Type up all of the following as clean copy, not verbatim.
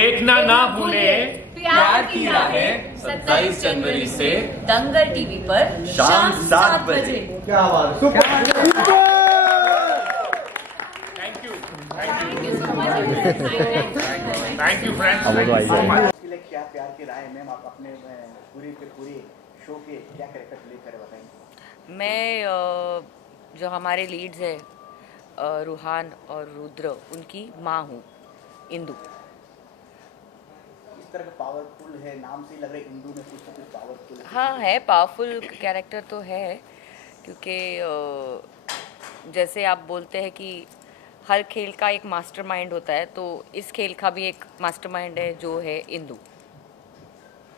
देखना ना भूले प्यार की राहें 27 जनवरी से दंगल टीवी पर शाम 7 बजे। क्या बात, super. Thank you thank you so much. Thank you friends इसके लिए क्या प्यार की राय मैम, आप अपने पूरी शो के क्या कैरेक्टर प्ले करे बताएंगे? मैं जो हमारे लीड्स है रूहान और रुद्र, उनकी माँ हूँ, इंदु। इस तरह का पावरफुल है, नाम से ही लग रहा है इंदु में कुछ ना कुछ पावरफुल है। हाँ है, पावरफुल कैरेक्टर तो है, क्योंकि जैसे आप बोलते हैं कि हर खेल का एक मास्टरमाइंड होता है, तो इस खेल का भी एक मास्टरमाइंड है जो है इंदु।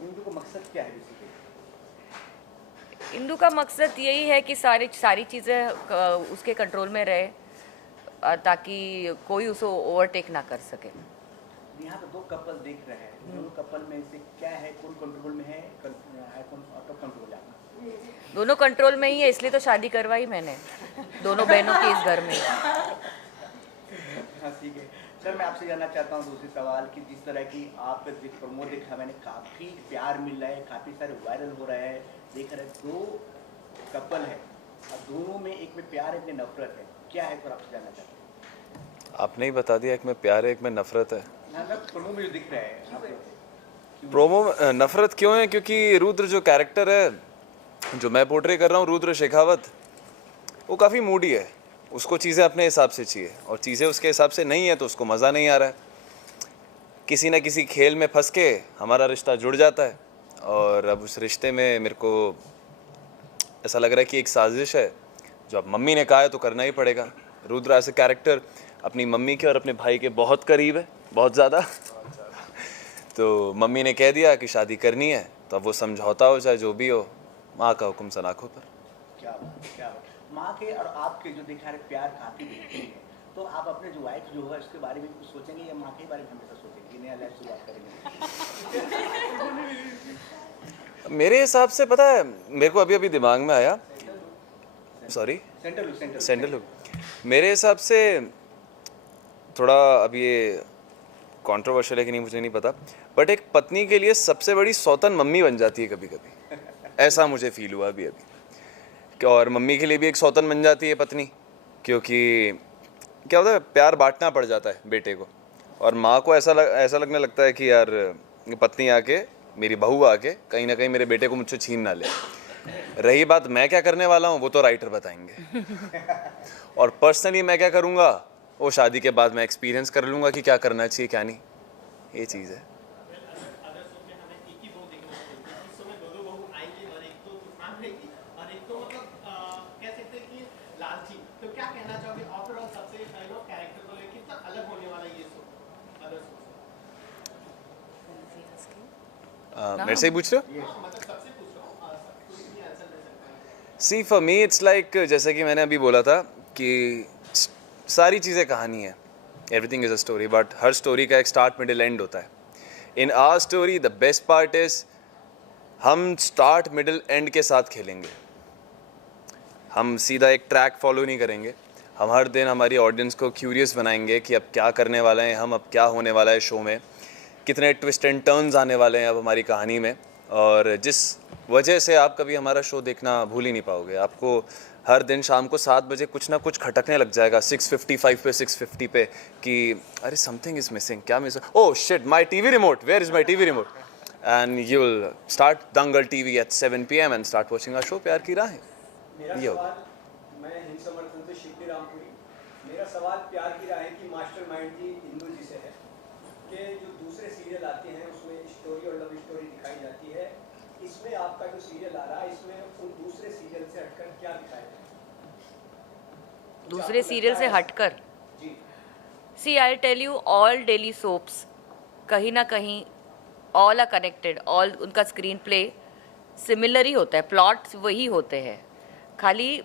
इंदु का मकसद क्या है बेसिकली? इंदु का मकसद यही है कि सारी चीज़ें उसके कंट्रोल में रहे, ताकि कोई उसे ओवरटेक ना कर सके। यहाँ पे दो कपल देख रहे हैं, दोनों कपल में से क्या है, कौन कंट्रोल में है, कौन आउट ऑफ कंट्रोल है? दोनों कंट्रोल में ही है, इसलिए तो शादी करवाई मैंने दोनों बहनों की इस घर में। हाँ ठीक है सर, मैं आपसे जानना चाहता हूँ दूसरी सवाल कि जिस तरह की आप प्रोमो देखा मैंने, काफ़ी प्यार मिल रहा है, काफ़ी सारे वायरल हो रहा है, देख रहे हैं दो कपल है और दोनों में एक में प्यार एक में नफरत है, क्या है पर आपसे जानना चाहता हूँ। आपने ही बता दिया, एक में प्यार है एक में नफरत है। प्रोमो में जो दिख रहा है प्रोमो में नफरत क्यों है? क्योंकि रुद्र जो कैरेक्टर है जो मैं पोर्ट्रे कर रहा हूँ, रुद्र शेखावत, वो काफ़ी मूडी है, उसको चीज़ें अपने हिसाब से चाहिए और चीज़ें उसके हिसाब से नहीं है तो उसको मज़ा नहीं आ रहा है। किसी ना किसी खेल में फंस के हमारा रिश्ता जुड़ जाता है और अब उस रिश्ते में मेरे को ऐसा लग रहा है कि एक साजिश है, जो अब मम्मी ने कहा है तो करना ही पड़ेगा। रुद्र ऐसे कैरेक्टर अपनी मम्मी के और अपने भाई के बहुत करीब है, बहुत ज़्यादा। तो मम्मी ने कह दिया कि शादी करनी है, तो अब वो समझौता हो चाहे जो भी हो, माँ का हुक्म सन आँखों पर। क्या बात। माँ के और आपके जो दिखा रहे प्यार काफ़ी बेहतरीन है, तो आप अपने जो वाइफ जो है उसके बारे में कुछ सोचेंगे या माँ के बारे में हमेशा सोचेंगे कि नया लाइफ शुरुआत करेंगे? मेरे हिसाब से पता है, मेरे को अभी दिमाग में आया, सॉरी सेंट्रल मेरे हिसाब से थोड़ा अब ये कंट्रोवर्शियल है कि नहीं मुझे नहीं पता, बट एक पत्नी के लिए सबसे बड़ी सौतन मम्मी बन जाती है कभी कभी, ऐसा मुझे फील हुआ अभी और मम्मी के लिए भी एक सौतन बन जाती है पत्नी, क्योंकि क्या होता है प्यार बांटना पड़ जाता है बेटे को, और माँ को ऐसा लगने लगता है कि यार पत्नी आके, मेरी बहू आके कहीं ना कहीं मेरे बेटे को मुझसे छीन ना ले। रही बात मैं क्या करने वाला हूँ वो तो राइटर बताएंगे, और पर्सनली मैं क्या करूँगा वो शादी के बाद मैं एक्सपीरियंस कर लूँगा कि क्या करना चाहिए क्या नहीं, ये चीज़ है। मेरे से ही पूछ रहे हो? सी फॉर मी इट्स लाइक, जैसे कि मैंने अभी बोला था कि सारी चीज़ें कहानी है, everything is a story, but हर स्टोरी का एक स्टार्ट मिडिल एंड होता है। In our story the best part is हम स्टार्ट मिडिल एंड के साथ खेलेंगे, हम सीधा एक ट्रैक फॉलो नहीं करेंगे, हम हर दिन हमारी ऑडियंस को क्यूरियस बनाएंगे कि अब क्या करने वाले हैं हम, अब क्या होने वाला है शो में, कितने ट्विस्ट एंड टर्न्स आने वाले हैं अब हमारी कहानी में, और जिस वजह से आप कभी हमारा शो देखना भूल ही नहीं पाओगे। आपको हर दिन शाम को 7 बजे कुछ ना कुछ खटकने लग जाएगा 6:55 पे 6:50 पे कि अरे समथिंग इज़ मिसिंग, क्या miss, oh shit my TV remote, where is my TV remote, and you will start Dangal TV at 7 PM and start watching our show Pyaar Ki राहें। ये होगा। मैं हिंद समर्थन से शिवली रामपुरी। मेरा सवाल प्यार की राहें की मास्टरमाइंड जी इंदु जी से है कि जो दूसरे सीरियल आते हैं उसमें स्टोरी और लव स्टोरी दिखाई जाती है, इसमें आपका जो सीरियल आ रहा है इसमें उन दूसरे सीरियल से हटकर क्या दिखाया जाए? दूसरे सीरियल से हटकर जी see I tell you, all daily soaps कहीं ना कहीं ऑल आर कनेक्टेड, ऑल उनका स्क्रीन प्ले सिमिलर ही होता है, प्लॉट्स वही होते हैं, खाली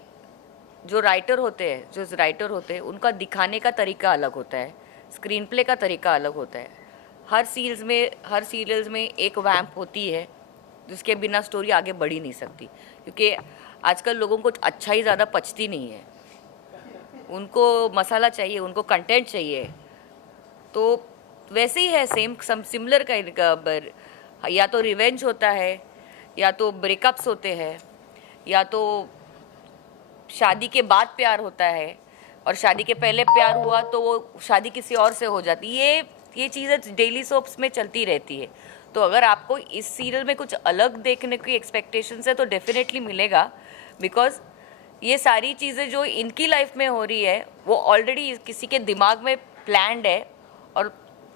जो राइटर होते हैं उनका दिखाने का तरीका अलग होता है, स्क्रीन प्ले का तरीका अलग होता है। हर सीरियल्स में एक वैम्प होती है जिसके बिना स्टोरी आगे बढ़ ही नहीं सकती, क्योंकि आजकल लोगों को अच्छा ही ज़्यादा पचती नहीं है, उनको मसाला चाहिए, उनको कंटेंट चाहिए। तो वैसे ही है, सेम सिमिलर का, या तो रिवेंज होता है, या तो ब्रेकअप्स होते हैं, या तो शादी के बाद प्यार होता है, और शादी के पहले प्यार हुआ तो वो शादी किसी और से हो जाती है। ये चीज़ें डेली सोप्स में चलती रहती है। तो अगर आपको इस सीरियल में कुछ अलग देखने की एक्सपेक्टेशंस है तो डेफिनेटली मिलेगा, बिकॉज ये सारी चीज़ें जो इनकी लाइफ में हो रही है वो ऑलरेडी किसी के दिमाग में प्लान्ड है, और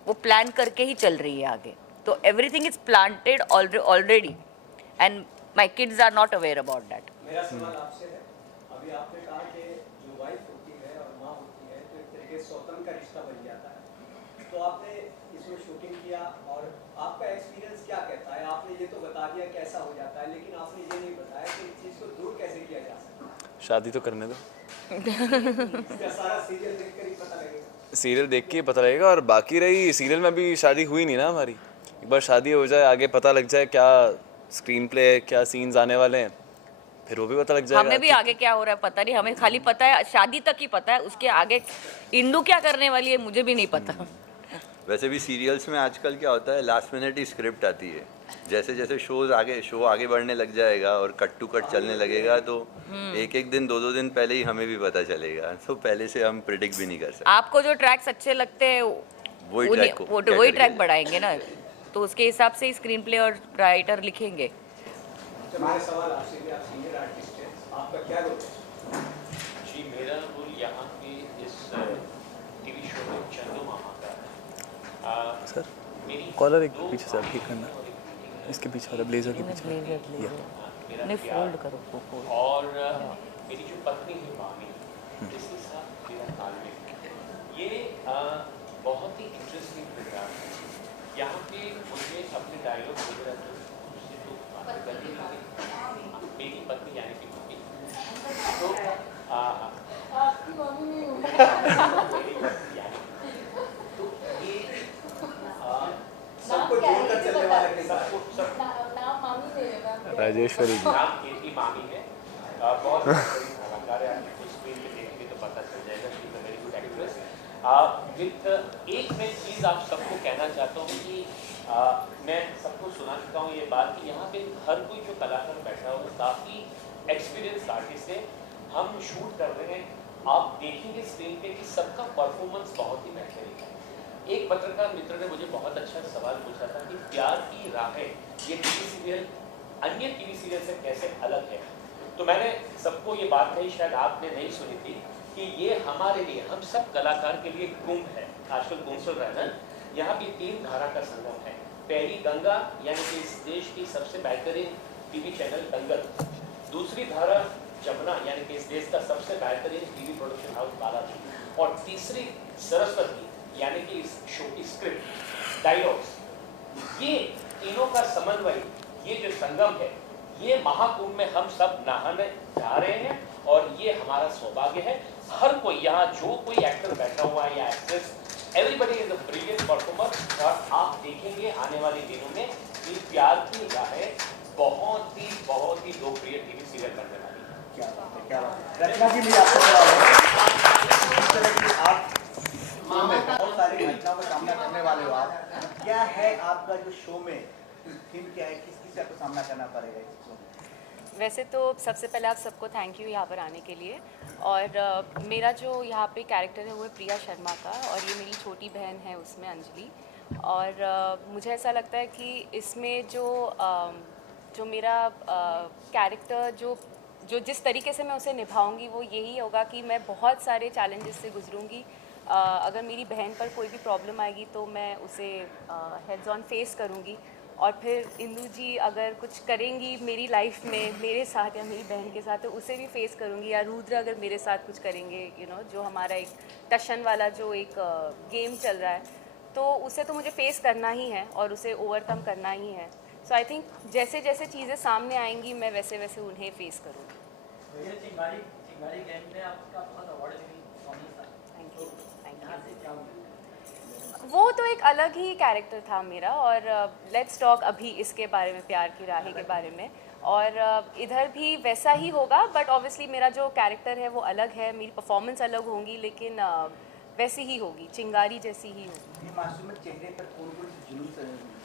वो प्लान करके ही चल रही है आगे। तो everything is planted already, and my kids are not aware about that. मेरा सवाल आपसे है, अभी आपने कहा कि जो वाइफ होती है और माँ होती है तो एक तरीके से स्वतंत्र का रिश्ता बन जाता है। तो आपने इसमें शूटिंग किया और आपका एक्सपीरियंस क्या कहता है? आपने ये तो बता दिया कैसा हो जाता है, लेकिन आपने ये नहीं बताया कि इस चीज़ को दूर कैसे किया जा सकता है। शादी तो करने दो, इसका सारा सीरियल देखकर ही पता लगेगा। सीरियल देख के पता लगेगा। और बाकी रही सीरियल में अभी शादी हुई नहीं ना हमारी, एक बार शादी हो जाए, आगे पता लग जाए क्या स्क्रीन प्ले है, क्या सीन्स आने वाले हैं, फिर वो भी पता लग जाएगा। हमें भी आगे क्या हो रहा है पता नहीं, हमें खाली पता है शादी तक ही पता है, उसके आगे इंदू क्या करने वाली है मुझे भी नहीं पता। वैसे भी सीरियल्स में आजकल क्या होता है, लास्ट मिनट ही स्क्रिप्ट आती है। जैसे जैसे शो आगे बढ़ने लग जाएगा और कट टू कट चलने लगेगा तो एक एक दिन 2-2 दिन पहले ही हमें भी पता चलेगा। तो पहले से हम प्रिडिक्ट भी नहीं कर सकते। आपको जो ट्रैक्स अच्छे लगते हैं वही ट्रैक बढ़ाएंगे ना, तो उसके हिसाब से ही स्क्रीन प्ले और राइटर लिखेंगे। मेरा सवाल आपसे भी, आप सीनियर आर्टिस्ट हैं, आपका क्या रोल है? जी, मेरा रोल यहाँ पे इस टीवी शो में चंदू मामा का है। सर मेरी कॉलर एक दो पीछे से ठीक करना, इसके पीछे वाला ब्लेजर के पीछे। मेरा नहीं, प्यार फोल्ड करो वो फोल्ड। और मेरी जो पत्नी है मामी, इसके साथ मेरा तालमेल, ये बहुत ही इंटरेस्टिंग किरदार है। यहाँ पे मुझे अपने डायलॉग वगैरह मेरी पत्नी यानी कि मम्मी, तो मेरी पत्नी यानी तो ये सबको जोड़कर चलने वाले के साथ राजेश्वरी जी। नाम इनकी मामी है, बहुत बड़ी कलाकार है। आपको स्क्रीन पे देखेंगे तो पता चल जाएगा she is a very good actress. With एक मैं चीज़ आप सबको कहना चाहता हूँ कि मैं सबको सुना चुका हूँ ये बात कि यहाँ पे हर कोई जो कलाकार बैठा हो वो काफ़ी एक्सपीरियंस आर्टिस्ट है। हम शूट कर रहे हैं, आप देखेंगे स्क्रीन पे कि सबका परफॉर्मेंस बहुत ही बेहतरीन है। एक पत्रकार मित्र ने मुझे बहुत अच्छा सवाल पूछा था कि प्यार की राहें ये टीवी सीरियल अन्य टीवी सीरियल से कैसे अलग है। तो मैंने सबको ये बात कही, शायद आपने नहीं सुनी थी, कि ये हमारे लिए, हम सब कलाकार के लिए कुंभ है। आजकल कुंभ चल रहा है ना, यहाँ पे 3 धारा का संगम है। पहली गंगा यानी कि इस देश की सबसे बेहतरीन टीवी चैनल दंगल, दूसरी धारा जमुना यानी कि इस देश का सबसे बेहतरीन टीवी प्रोडक्शन हाउस बालाजी, और तीसरी सरस्वती यानी कि इस शो की स्क्रिप्ट, डायलॉग्स, ये तीनों का समन्वय, ये जो संगम है, ये महाकुंभ में हम सब नहाने जा रहे हैं और ये हमारा सौभाग्य है। हर कोई यहाँ जो कोई एक्टर बैठा हुआ है या actress, everybody is a brilliant performer. और आप देखेंगे आने वाले दिनों में कि प्यार की राहें बहुत ही लोकप्रिय टीवी सीरियल बनने वाली है। क्या बात है, क्या बात है। रचना जी भी आपको क्या होगा? जिस तरह की आप शो में बहुत सारी घटनाओं का सामना करने वाले हो, आप क्या है आपका जो शो में थीम क्या है, किस किस का सामना करना पड़ेगा इसको? वैसे तो सबसे पहले आप सबको थैंक यू यहाँ पर आने के लिए। और मेरा जो यहाँ पे कैरेक्टर है वो है प्रिया शर्मा का, और ये मेरी छोटी बहन है उसमें, अंजलि। और मुझे ऐसा लगता है कि इसमें जो मेरा कैरेक्टर जो जिस तरीके से मैं उसे निभाऊंगी वो यही होगा कि मैं बहुत सारे चैलेंजेस से गुजरूंगी। अगर मेरी बहन पर कोई भी प्रॉब्लम आएगी तो मैं उसे हेड्स ऑन फेस करूंगी, और फिर इंदू जी अगर कुछ करेंगी मेरी लाइफ में मेरे साथ या मेरी बहन के साथ तो उसे भी फेस करूंगी, या रुद्र अगर मेरे साथ कुछ करेंगे, जो हमारा एक टशन वाला जो एक गेम चल रहा है, तो उसे तो मुझे फेस करना ही है और उसे ओवरकम करना ही है। सो आई थिंक जैसे जैसे चीज़ें सामने आएंगी मैं वैसे वैसे उन्हें फेस करूँगी। वो तो एक अलग ही कैरेक्टर था मेरा, और लेट्स टॉक अभी इसके बारे में, प्यार की राहें के बारे में। और इधर भी वैसा ही होगा, बट ऑब्वियसली मेरा जो कैरेक्टर है वो अलग है, मेरी परफॉर्मेंस अलग होंगी, लेकिन वैसी ही होगी, चिंगारी जैसी ही होगी। इस मास्टर में चेहरे पर कौन-कौन से जुलूस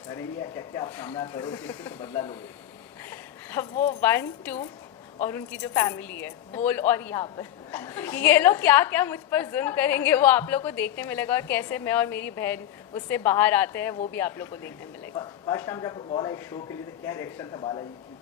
करेंगे या क्या-क्या आप सामना करोगे, किस-किस बदला लोगे? अब वो 1, 2 और उनकी जो फैमिली है वो और यहाँ पर ये लोग क्या क्या मुझ पर जुल्म करेंगे वो आप लोग को देखने मिलेगा, और कैसे मैं और मेरी बहन उससे बाहर आते हैं वो भी आप लोग को देखने मिलेगा। फर्स्ट टाइम जब कॉल आई शो के लिए तो क्या रिएक्शन था बालाजी की?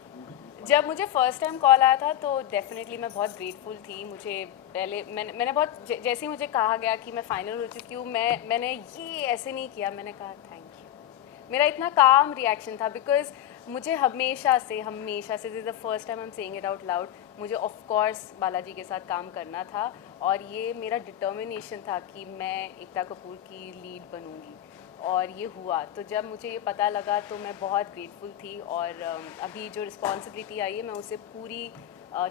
जब मुझे फ़र्स्ट टाइम कॉल आया था तो डेफिनेटली मैं बहुत ग्रेटफुल थी। मुझे पहले मैंने बहुत जैसे ही मुझे कहा गया कि मैं फ़ाइनल हो चुकी हूँ, मैंने ये ऐसे नहीं किया, मैंने कहा थैंक यू। मेरा इतना काम रिएक्शन था बिकॉज़ मुझे हमेशा से this is the first time I am saying it out loud, मुझे ऑफ कोर्स बालाजी के साथ काम करना था और ये मेरा डिटर्मिनेशन था कि मैं एकता कपूर की लीड बनूँगी और ये हुआ। तो जब मुझे ये पता लगा तो मैं बहुत ग्रेटफुल थी और अभी जो रिस्पॉन्सिबिलिटी आई है मैं उसे पूरी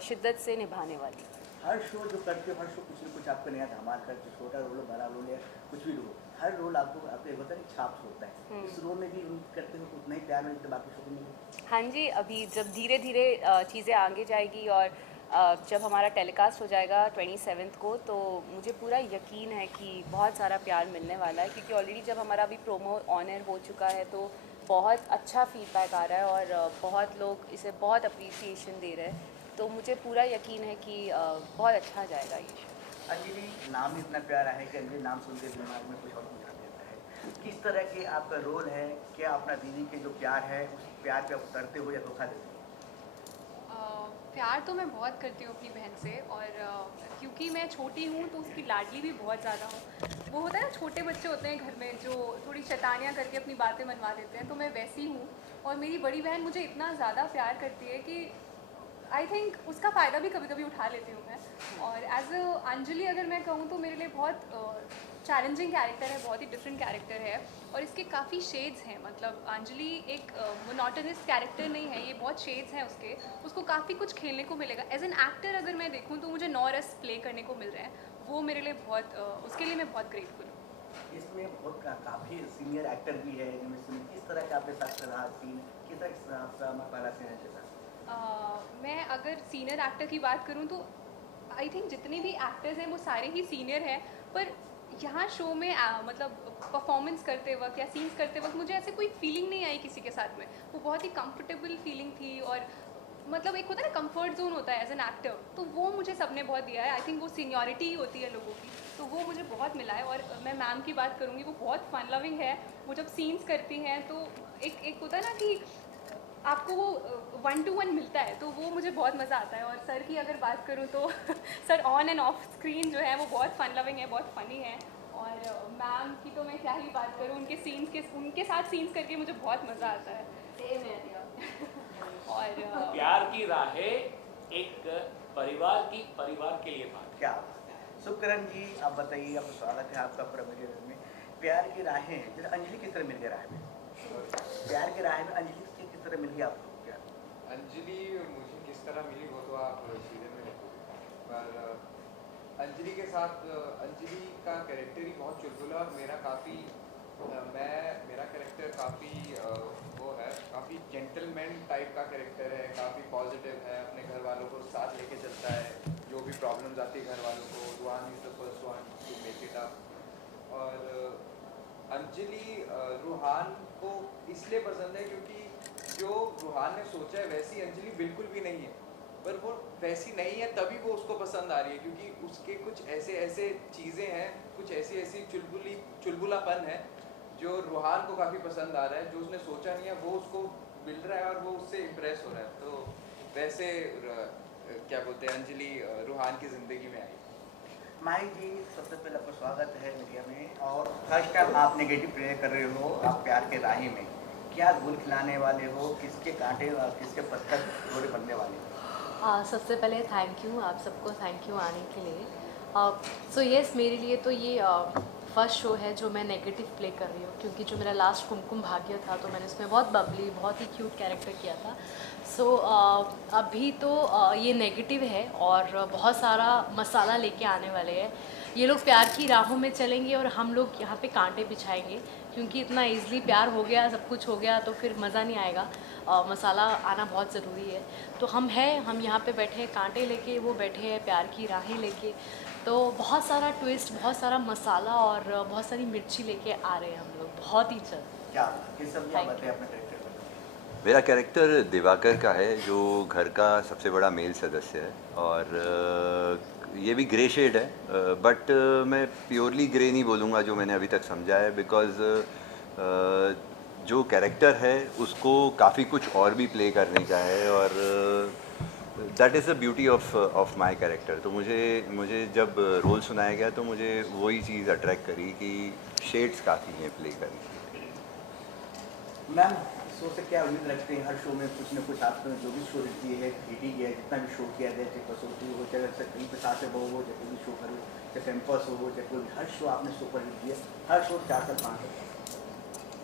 शिद्दत से निभाने वाली हूँ। हर शो जो करते हो हर शो कुछ न कुछ आपको नया धमाल करते हो, छोटा रोल हो बड़ा रोल या कुछ भी रोल, हर रोल आपको आपके होता है छाप छोड़ता है। इस रोल में भी करते हो तो उतना ही प्यार मिलता है बाकी शो में? हाँ जी, अभी जब धीरे धीरे चीज़ें आगे जाएगी और जब हमारा टेलीकास्ट हो जाएगा 27 को तो मुझे पूरा यकीन है कि बहुत सारा प्यार मिलने वाला है, क्योंकि ऑलरेडी जब हमारा अभी प्रोमो ऑन एयर हो चुका है तो बहुत अच्छा फीडबैक आ रहा है और बहुत लोग इसे बहुत अप्रिसिएशन दे रहे हैं, तो मुझे पूरा यकीन है कि बहुत अच्छा जाएगा ये शो। अंजलि नाम ही इतना प्यारा है कि अंजलि नाम सुनते दिमाग में कुछ और गुजर देता है। किस तरह के आपका रोल है, क्या अपना दीदी के जो प्यार है उस प्यार पे आप करते हो या धोखा देते हो? प्यार तो मैं बहुत करती हूँ अपनी बहन से, और क्योंकि मैं छोटी हूँ तो उसकी लाडली भी बहुत ज़्यादा हूँ। वो होता है ना, छोटे बच्चे होते हैं घर में जो थोड़ी शैतानियाँ करके अपनी बातें मनवा देते हैं, तो मैं वैसी हूँ। और मेरी बड़ी बहन मुझे इतना ज़्यादा प्यार करती है कि आई थिंक उसका फ़ायदा भी कभी कभी उठा लेती हूँ मैं। और एज अ अंजलि अगर मैं कहूँ तो मेरे लिए बहुत चैलेंजिंग कैरेक्टर है, बहुत ही डिफरेंट कैरेक्टर है और इसके काफ़ी शेड्स हैं। मतलब अंजलि एक मोनोटोनस कैरेक्टर नहीं है, ये बहुत शेड्स हैं उसको काफ़ी कुछ खेलने को मिलेगा। एज एन एक्टर अगर मैं देखूँ तो मुझे 9 रस प्ले करने को मिल रहे हैं, वो मेरे लिए बहुत उसके लिए मैं बहुत ग्रेटफुल हूँ। इसमें बहुत काफ़ी सीनियर एक्टर भी है जिनमें किस तरह का आपके साथ रहा सीन, किस तरह का पहला सीन है जैसा? मैं अगर सीनियर एक्टर की बात करूं तो आई थिंक जितने भी एक्टर्स हैं वो सारे ही सीनियर हैं, पर यहाँ शो में मतलब परफॉर्मेंस करते वक्त या सीन्स करते वक्त मुझे ऐसे कोई फीलिंग नहीं आई किसी के साथ में। वो बहुत ही कंफर्टेबल फीलिंग थी और मतलब एक होता है ना कंफर्ट जोन होता है एज एन एक्टर, तो वो मुझे सबने बहुत दिया है। आई थिंक वो सीनियरिटी होती है लोगों की, तो वो मुझे बहुत मिला है। और मैं मैम की बात करूँगी, वो बहुत फन लविंग है। वो जब सीन्स करती हैं तो एक होता है ना कि आपको वो 1 to 1 मिलता है, तो वो मुझे बहुत मज़ा आता है। और सर की अगर बात करूँ तो sir on end of screen जो है वो बहुत फन लविंग है, बहुत फ़नी है। और मैम की तो मैं क्या ही बात करूँ, उनके साथ सीन्स करके मुझे बहुत मज़ा आता है। सेम है और प्यार की राहें एक परिवार के लिए बात। क्या सुकरण जी, आप बताइए, आपका स्वागत है आपका प्रीमियर में। प्यार की राहें जैसे अंजलि किस तरह मिल गई राह में? प्यार की राह में अंजलि किस तरह मिल गई आपको? क्या अंजलि मुझे किस तरह मिली वो तो आप सीधे में देखोगे, पर अंजलि के साथ अंजलि का कैरेक्टर ही बहुत चुलबुला और मेरा कैरेक्टर काफ़ी वो है, काफ़ी जेंटलमैन टाइप का कैरेक्टर है, काफ़ी पॉजिटिव है, अपने घर वालों को साथ लेके चलता है, जो भी प्रॉब्लम्स आती है घर वालों को, Ruhaan is the first one to make it up. और अंजलि रूहान को इसलिए पसंद है क्योंकि जो रूहान ने सोचा है वैसी अंजलि बिल्कुल भी नहीं है, पर वो वैसी नहीं है तभी वो उसको पसंद आ रही है, क्योंकि उसके कुछ ऐसे चीज़ें हैं, कुछ ऐसी चुलबुलापन है जो रूहान को काफ़ी पसंद आ रहा है। जो उसने सोचा नहीं है वो उसको मिल रहा है और वो उससे इम्प्रेस हो रहा है। तो वैसे क्या बोलते हैं, अंजलि रूहान की ज़िंदगी में आई। माही जी, सबसे पहले आपका स्वागत है मीडिया में, और फर्स्ट टाइम आप नेगेटिव प्ले कर रहे हो आप प्यार के राही में। क्या गुल खिलाने वाले हो, किसके कांटे और किसके पत्थर जोड़े बनने वाले हो? सबसे पहले थैंक यू, आप सबको थैंक यू आने के लिए। सो येस, मेरे लिए तो ये फर्स्ट शो है जो मैं नेगेटिव प्ले कर रही हूँ, क्योंकि जो मेरा लास्ट कुमकुम भाग्य था तो मैंने उसमें बहुत बबली, बहुत ही क्यूट कैरेक्टर किया था। सो अभी तो ये नेगेटिव है और बहुत सारा मसाला लेके आने वाले हैं। ये लोग प्यार की राहों में चलेंगे और हम लोग यहाँ पे कांटे बिछाएंगे, क्योंकि इतना ईज़िली प्यार हो गया, सब कुछ हो गया तो फिर मज़ा नहीं आएगा। मसाला आना बहुत ज़रूरी है। तो हम यहाँ पे बैठे हैं कांटे लेके, वो बैठे हैं प्यार की राहें लेके। तो बहुत सारा ट्विस्ट, बहुत सारा मसाला और बहुत सारी मिर्ची लेके आ रहे हैं हम लोग बहुत ही जल्द। क्या किस सब क्या बताएं अपने कैरेक्टर में? मेरा कैरेक्टर दिवाकर का है, जो घर का सबसे बड़ा मेल सदस्य है, और ये भी ग्रे शेड है, बट मैं प्योरली ग्रे नहीं बोलूँगा जो मैंने अभी तक समझा है, बिकॉज़ जो कैरेक्टर है उसको काफ़ी कुछ और भी प्ले करने का है, और that is the beauty of my character. तो मुझे जब रोल सुनाया गया तो मुझे वही चीज़ अट्रैक्ट करी कि शेड्स काफ़ी हैं प्ले करने के। मैम, शो से क्या उम्मीद रखते हैं? हर शो में कुछ न कुछ आपने जो भी शो दिए है, भेटी गया है, जितना भी शो किया गया, चाहे कसौटी हो, चाहे कहीं पे साथ बहू हो, चाहे कोई भी शो करो, चाहे कैंपस हो, चाहे कोई हर शो आपने सुपर हिट किया, हर शो 4 साल 5 साल।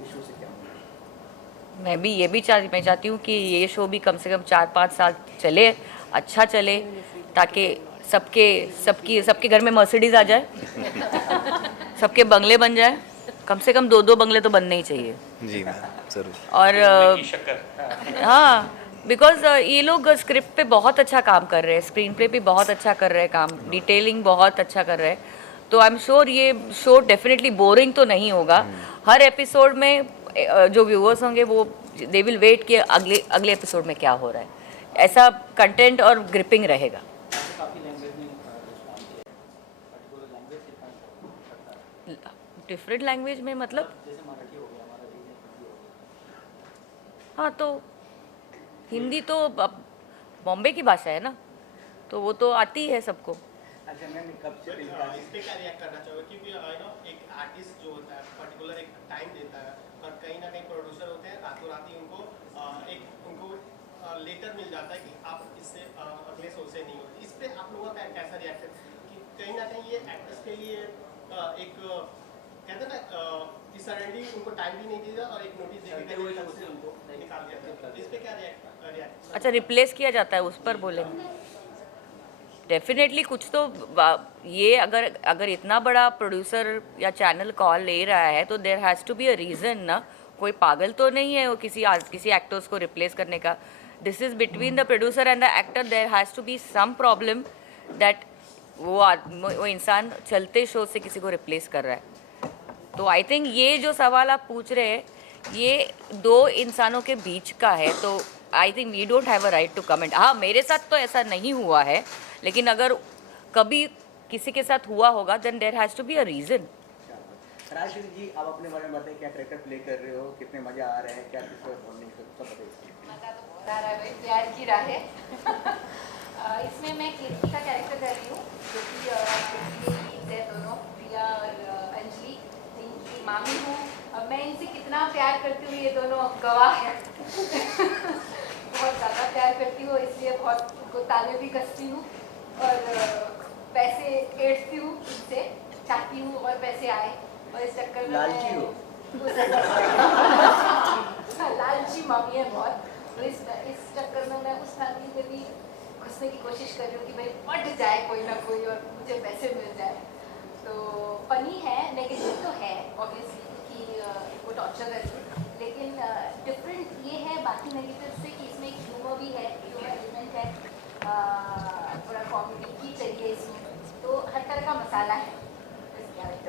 इस शो से क्या उम्मीद? मैं चाहती हूँ कि ये शो भी कम से कम 4-5 साल चले, अच्छा चले, ताकि सबके घर में मर्सिडीज आ जाए, सबके बंगले बन जाए, कम से कम 2-2 बंगले तो बनने ही चाहिए। जी मैम, ज़रूर। और हाँ, बिकॉज ये लोग स्क्रिप्ट पे बहुत अच्छा काम कर रहे हैं, स्क्रीन प्ले पे बहुत अच्छा कर रहे हैं काम, डिटेलिंग बहुत अच्छा कर रहे हैं, तो आई एम श्योर ये शो डेफिनेटली बोरिंग तो नहीं होगा। हर एपिसोड में जो व्यूअर्स होंगे वो दे विल वेट कि अगले एपिसोड में क्या हो रहा है, ऐसा कंटेंट और ग्रिपिंग रहेगा। डिफरेंट लैंग्वेज में मतलब? हाँ, तो हिंदी तो बॉम्बे की भाषा है ना, तो वो तो आती है सबको। अच्छा मैम, कब से इस पे क्या रिएक्ट करना चाहोगे? क्योंकि एक आर्टिस्ट जो होता है पर्टिकुलर एक टाइम देता है, और कहीं ना कहीं प्रोड्यूसर होते हैं रातों रात ही उनको लेटर मिल जाता है कि आप इससे अगले शो से नहीं होते। इस पे आप लोगों का कैसा रिएक्शन कि कहीं ना कहीं ये एक्टर्स के लिए एक कहते हैं ना कि सडनली उनको टाइम भी नहीं दिया और एक नोटिस देके उनको निकाल दिया था। इस पे क्या रिएक्ट? अच्छा, रिप्लेस किया जाता है, उस पर बोलेंगे। डेफिनेटली कुछ तो ये अगर इतना बड़ा प्रोड्यूसर या चैनल कॉल ले रहा है तो there has to be a reason ना। कोई पागल तो नहीं है वो किसी एक्टर्स को रिप्लेस करने का। This is between the producer and the actor, there has to be some problem that वो इंसान चलते शो से किसी को रिप्लेस कर रहा है। तो आई थिंक ये जो सवाल आप पूछ रहे हैं ये 2 इंसानों के बीच का है, तो I think we don't have a right to comment. हाँ, मेरे साथ तो ऐसा नहीं हुआ है, लेकिन अगर कभी किसी के साथ हुआ होगा then there has to be a reason. Rajshri ji, आप अपने बारे में बताइए, क्या कैरेक्टर प्ले कर रहे हो, कितने मजा आ रहे हैं, क्या किस तरह बोलने सब बताइए। मजा तो बहुत आ रहा है भाई, प्यार की राह। इसमें मैं कीर्ति का कैरेक्टर कर रही हूँ, जो कि दोनों प्रिया और अंजलि इनकी मामी हूँ। अब मैं इनसे कितना प्यार करती हूँ ये दोनों गवाह हैं। बहुत ज़्यादा प्यार करती हूँ, इसलिए बहुत उनको ताने भी कसती हूँ और पैसे एड़ती हूँ, इनसे चाहती हूँ और पैसे आए, और इस चक्कर में लालची हो। लालची मामी है बहुत, तो इस चक्कर में मैं उस फैमिली में भी घुसने की कोशिश कर रही हूँ कि भाई पट जाए कोई ना कोई और मुझे पैसे मिल जाए। तो फनी है, नेगेटिव तो है ऑब्वियसली कि वो टॉर्चर करती, लेकिन डिफरेंट ये है बाकी नेगेटिव से कि इसमें एक ह्यूमर भी है, ह्यूमर एलिमेंट है, थोड़ा कॉमेडी भी चाहिए इसमें, तो हर तरह का मसाला है।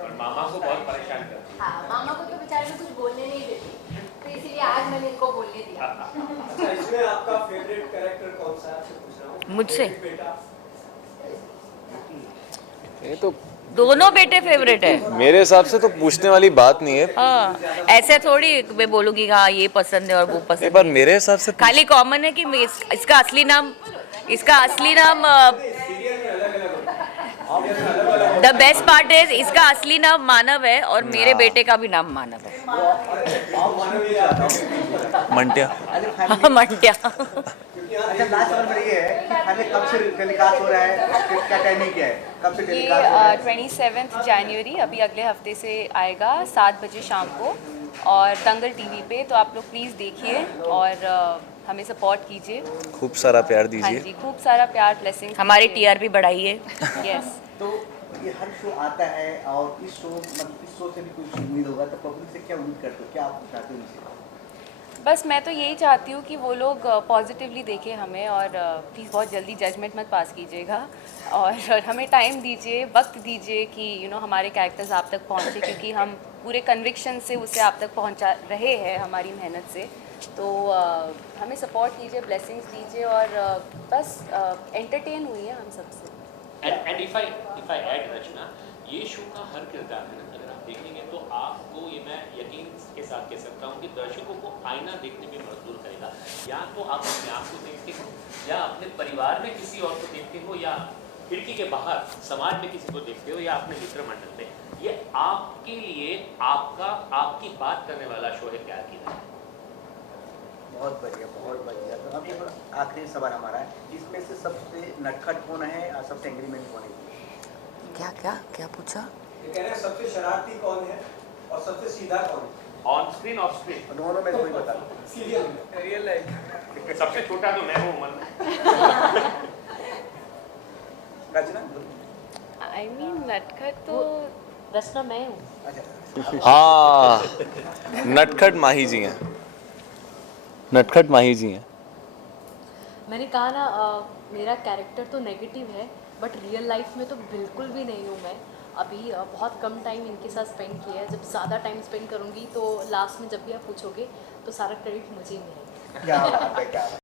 और मामा को बहुत परेशान करती है। हाँ, मामा को तो बेचारे में कुछ बोलने नहीं देती, तो इसीलिए आज मैंने इनको बोलने दिया। अच्छा, इसमें आपका फेवरेट कैरेक्टर कौन सा है आपसे पूछ रहा हूँ? मुझसे? बेटा। ये तो दोनों बेटे फेवरेट है मेरे हिसाब से तो पूछने वाली बात नहीं है। हाँ, ऐसे थोड़ी मैं बोलूँगी हाँ ये पसंद है और वो पसंद एक बार मेरे हिसाब से खाली कॉमन है कि इसका असली नाम द बेस्ट पार्ट इज इसका असली नाम मानव है और मेरे बेटे का भी नाम मानव है। मंटिया। मंटिया। अच्छा, लास्ट सवाल मेरा ये है कि हमें कब से टेलीकास्ट हो रहा है, क्या टाइमिंग क्या है, कब से टेलीकास्ट हो रहा है? 27 जनवरी अभी अगले हफ्ते से आएगा 7 बजे शाम को, और दंगल टीवी पे, तो आप लोग प्लीज़ देखिए और हमें सपोर्ट कीजिए, खूब सारा प्यार हाँ दीजिए। जी, खूब सारा प्यार, ब्लेसिंग, हमारी टीआरपी बढ़ाइए। यस। तो ये हर शो आता है और इस शो से भी कुछ उम्मीद होगा, तो पब्लिक से क्या उम्मीद करते हो, क्या आप चाहते हो इनसे? बस मैं तो यही चाहती हूँ कि वो लोग पॉजिटिवली देखें हमें, और प्लीज़ बहुत जल्दी जजमेंट मत पास कीजिएगा, और हमें टाइम दीजिए, वक्त दीजिए कि हमारे कैरेक्टर्स आप तक पहुँचे, क्योंकि हम पूरे कन्विक्शन से उसे आप तक पहुँचा रहे हैं हमारी मेहनत से। तो हमें सपोर्ट कीजिए, ब्लेसिंग्स दीजिए, और बस एंटरटेन हुई है हम सबसे। एंड इफ आई ऐड रचना, ये शो का हर किरदार है ना, अगर आप देखेंगे तो आपको, ये मैं यकीन के साथ कह सकता हूँ कि दर्शकों को आईना देखने में मजबूर करेगा। या तो आप अपने आप को देखते हो, या अपने परिवार में किसी और को देखते हो, या खिड़की के बाहर समाज में किसी को देखते हो, या अपने मित्र मंडल में। ये आपके लिए आपकी बात करने वाला शो है प्यार की राह। बहुत बढ़िया, बहुत बढ़िया। तो अब एक आखिरी सवाल हमारा है, इसमें से सबसे नटखट कौन है और सबसे एग्रीमेंट कौन है? क्या पूछा? ये कह रहे हैं सबसे शरारती कौन है और सबसे सीधा कौन है? ऑन स्क्रीन, ऑफ स्क्रीन, दोनों में कोई बता दो। सीरियल में, रियल लाइफ। सबसे छोटा तो मैं हूँ मन। रचना? आई मीन नटखट तो रचना मैं हूँ। अच्छा, हाँ, नटखट माही जी हैं, नटखट माही जी हैं। मैंने कहा ना मेरा कैरेक्टर तो नेगेटिव है, बट रियल लाइफ में तो बिल्कुल भी नहीं हूँ मैं। अभी बहुत कम टाइम इनके साथ स्पेंड किया है। जब ज़्यादा टाइम स्पेंड करूँगी तो लास्ट में जब भी आप पूछोगे तो सारा क्रेडिट मुझे ही मिलेगा। क्या बात है, क्या बात है।